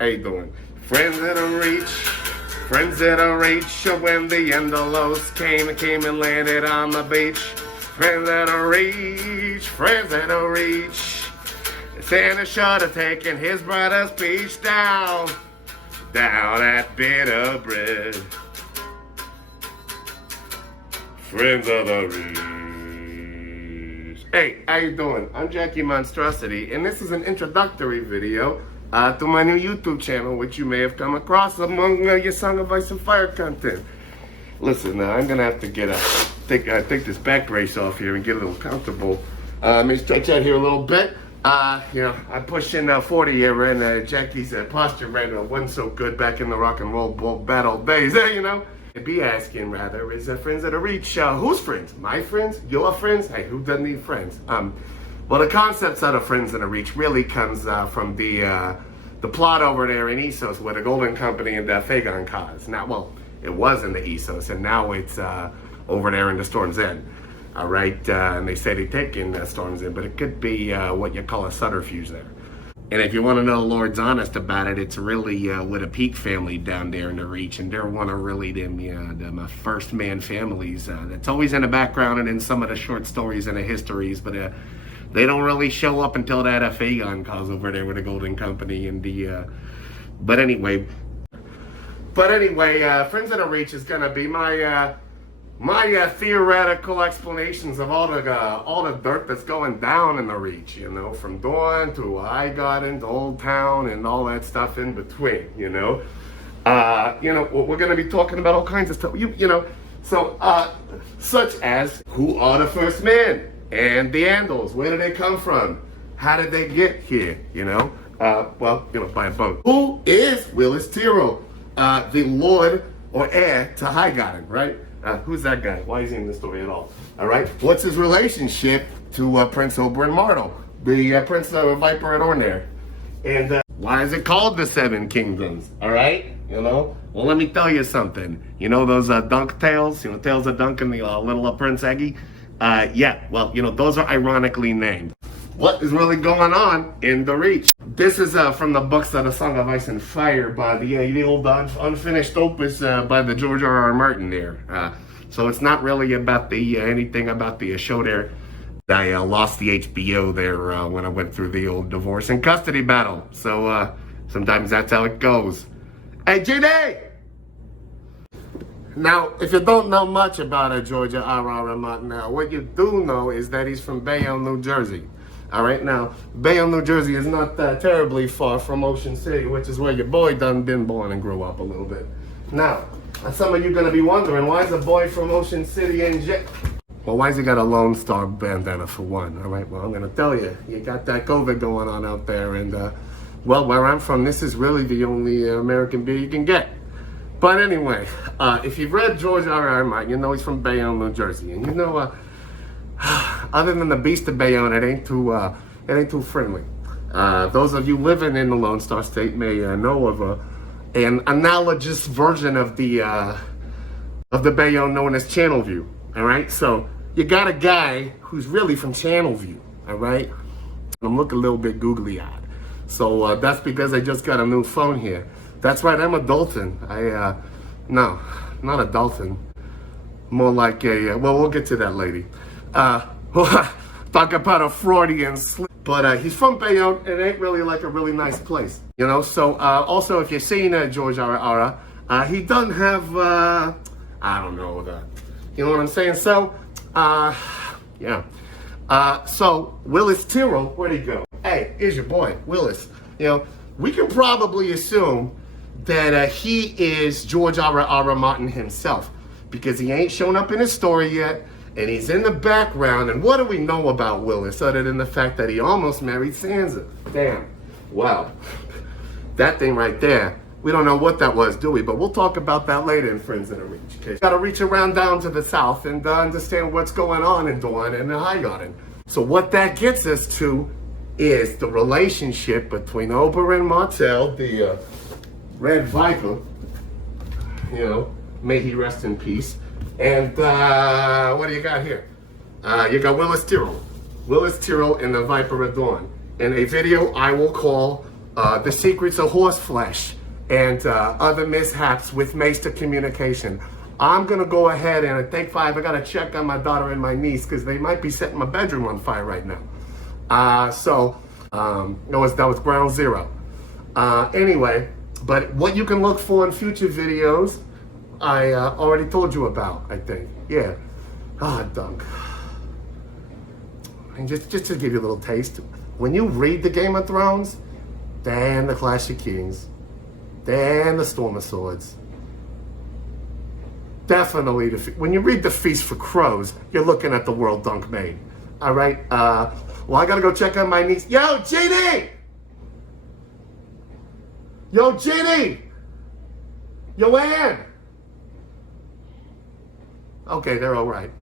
How you doing? Friends in a reach, friends in a reach. When the Andals came and landed on the beach. Friends in a reach, friends in a reach. Santa should have taken his brother's speech down at Bitterbridge. Friends of the reach. Hey, how you doing? I'm Jacky Monstrosity, and this is an introductory video to my new YouTube channel, which you may have come across among your Song of Ice and Fire content. Listen, I'm gonna have to take this back brace off here and get a little comfortable. Let me stretch out here a little bit. I pushed in 40 here, and Jacky's posture wasn't so good back in the rock and roll battle days, you know. I'd be asking, rather, is friends at a reach? Whose friends? My friends? Your friends? Hey, who doesn't need friends? Well, the concept of friends at a reach really comes from the plot over there in Essos, where the Golden Company and Fagon cause. Now, well, it was in the Essos, and now it's over there in the Storm's End. All right, and they say they take in Storm's End, but it could be what you call a subterfuge there. And if you want to know the Lord's honest about it, it's really with a Peak family down there in the Reach, and they're one of really them first man families that's always in the background and in some of the short stories and the histories, but they don't really show up until that Fagon cause over there with the Golden Company and the. But anyway, Friends of the Reach is gonna be my theoretical explanations of all the dirt that's going down in the Reach, you know, from Dorne to Highgarden to Old Town and all that stuff in between, you know. We're going to be talking about all kinds of stuff, such as who are the first men and the Andals, where did they come from, how did they get here, you know, by a boat. Who is Willis Tyrrell, the Lord or heir to Highgarden, right? Who's that guy? Why is he in the story at all? All right. What's his relationship to Prince Oberyn Martell, the Prince of Viper of Dorne there? And why is it called the Seven Kingdoms? All right. You know. Well, let me tell you something. You know those Dunk tales? You know, Tales of Duncan, the little Prince Eggy? Yeah. Well, you know, those are ironically named. What is really going on in the Reach? This is from the books of the Song of Ice and Fire by the old unfinished opus by the George R.R. Martin there. So it's not really about anything about the show there. I lost the HBO there when I went through the old divorce and custody battle. So sometimes that's how it goes. Hey, Jacky! Now, if you don't know much about George R.R. Martin, what you do know is that he's from Bayou, New Jersey. All right, now, Bayonne, New Jersey is not terribly far from Ocean City, which is where your boy done been born and grew up a little bit. Now, some of you going to be wondering, why is a boy from Ocean City in jail? Well, why has he got a Lone Star bandana for one? All right, well, I'm going to tell you, you got that COVID going on out there, and, where I'm from, this is really the only American beer you can get. But anyway, if you've read George R.R. Martin, you know he's from Bayonne, New Jersey, and you know, other than the Beast of Bayonne, it ain't too friendly. Those of you living in the Lone Star State may know of an analogous version of the Bayonne known as Channelview. All right, so you got a guy who's really from Channelview. All right, I'm looking a little bit googly-eyed. So that's because I just got a new phone here. That's right, I'm a Dalton. No, not a Dalton. More like we'll get to that, lady. Talk about a Freudian slip. But he's from Bayonne, and it ain't really like a really nice place, you know. So also, if you've seen George R.R., he doesn't have I don't know you know what I'm saying. So yeah. So Willis Tyrrell, where'd he go? Hey, here's your boy Willis. You know, we can probably assume that he is George R.R. Martin himself, because he ain't shown up in his story yet. And he's in the background, and what do we know about Willis other than the fact that he almost married Sansa? Damn. Wow. That thing right there, we don't know what that was, do we? But we'll talk about that later in Friends in the Reach. Okay? Gotta reach around down to the south and understand what's going on in Dorne and the Highgarden. So what that gets us to is the relationship between Oberyn Martell, the Red Viper, you know, may he rest in peace. And what do you got here? You got Willis Tyrrell in the Viper of Dorne, in a video I will call The Secrets of Horseflesh, and other mishaps with maester communication. I'm gonna go ahead and I gotta check on my daughter and my niece because they might be setting my bedroom on fire right now. That was ground zero. Anyway, but what you can look for in future videos, I already told you about, I think. Yeah. Dunk. And just to give you a little taste, when you read the Game of Thrones, then the Clash of Kings, then the Storm of Swords, definitely, when you read the Feast for Crows, you're looking at the world Dunk made. All right? Well, I gotta go check on my niece. Yo, GD! Yo, GD! Yo, Ann! Okay, they're all right.